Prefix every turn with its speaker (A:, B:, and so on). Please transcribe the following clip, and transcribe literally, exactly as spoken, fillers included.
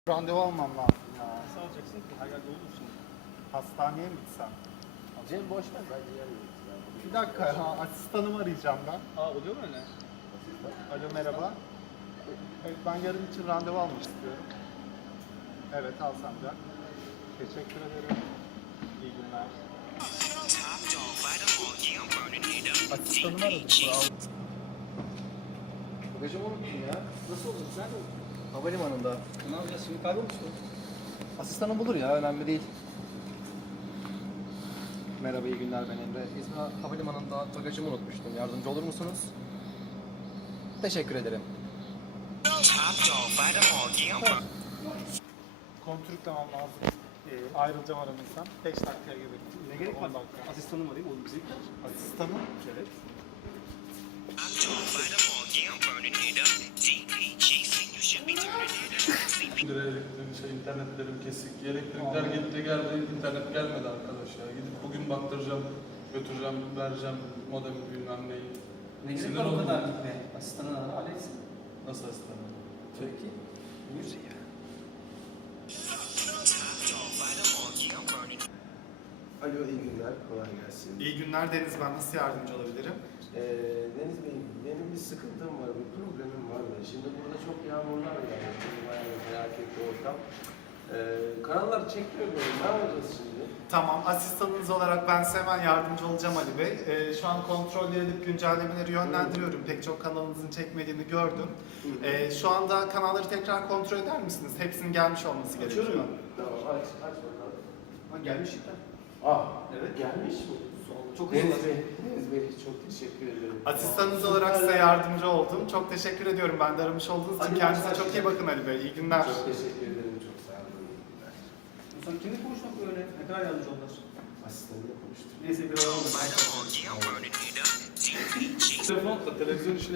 A: Randevu almam lazım ya.
B: Nasıl alacaksın ki? Her yerde olur şimdi.
A: Hastaneye mi gitsem?
C: Cem boş ver bence yarın.
A: Bir dakika ya, asistanımı arayacağım ben.
B: Aa oluyor mu öyle?
A: Alo merhaba. Evet, ben yarın için randevu almak istiyorum. Evet, al Sancak. Teşekkür ederim. İyi günler. Asistanımı aradım. Bravo.
C: Bagajımı unuttum ya. Nasıl olur? Nerede unuttun? Havalimanında.
B: Ne yapacağız şimdi? Kaybolmuşsun.
C: Asistanım bulur ya, önemli değil. Merhaba, iyi günler, ben Emre. İzmir Havalimanı'nda bagajımı unutmuştum. Yardımcı olur musunuz? Teşekkür ederim.
A: Kontürklemem lazım. Ee, ayrılacağım aramızdan. beş dakikaya gibi.
B: Ne gerek var?
A: on dakika.
B: Asistanım arayayım, oğlum bize gider.
A: Asistanım?
B: Evet.
D: Lira elektrik, şey, internetlerim kesik. Elektrikler gitti geldi, internet gelmedi arkadaş ya. Gidip bugün baktıracağım, götüreceğim, vereceğim modemi bilmem neyi.
B: Ne gerek
D: Sinir
B: var o
D: oldum.
B: kadar gitmeye? Asistanın ara, halletsin.
D: Nasıl hastanım?
B: Peki. Buyur.
E: Alo, iyi günler, kolay gelsin.
A: İyi günler Deniz, ben nasıl yardımcı olabilirim?
E: Ee, Deniz Bey, benim bir sıkıntım var, bir problemim var da. Şimdi burada çok yağmurlar yağıyor, şimdi bayağı bir felaketli ortam. Ee, kanallar çekiyor böyle, ne yapacağız şimdi?
A: Tamam, asistanınız olarak ben size hemen yardımcı olacağım Ali Bey. Ee, şu an kontrolleri edip güncellemeleri yönlendiriyorum. Pek çok kanalınızın çekmediğini gördüm. Ee, şu anda kanalları tekrar kontrol eder misiniz? Hepsinin gelmiş olması gerekiyor.
B: Açıyorum ben.
E: Tamam, aç, aç bakalım.
B: Ha gelmiş işte.
E: Ah,
B: Evet.
E: gelmiş mi?
B: Çok
E: Deniz
B: hızlı.
E: Bey, Deniz Bey çok teşekkür ederim.
A: Asistanınız olarak size yardımcı oldum. Çok teşekkür ediyorum. Ben de aramış olduğunuz için
B: Ali,
A: kendinize
B: başla.
A: çok iyi bakın Ali Bey. İyi günler.
E: Çok teşekkür ederim, çok sağ olun. iyi günler.
B: Sen kimle konuşmak böyle? Ne kadar yardımcı oldular?
E: Asistanımla konuştum.
B: Neyse bir alalım.
D: Telefon, televizyon işine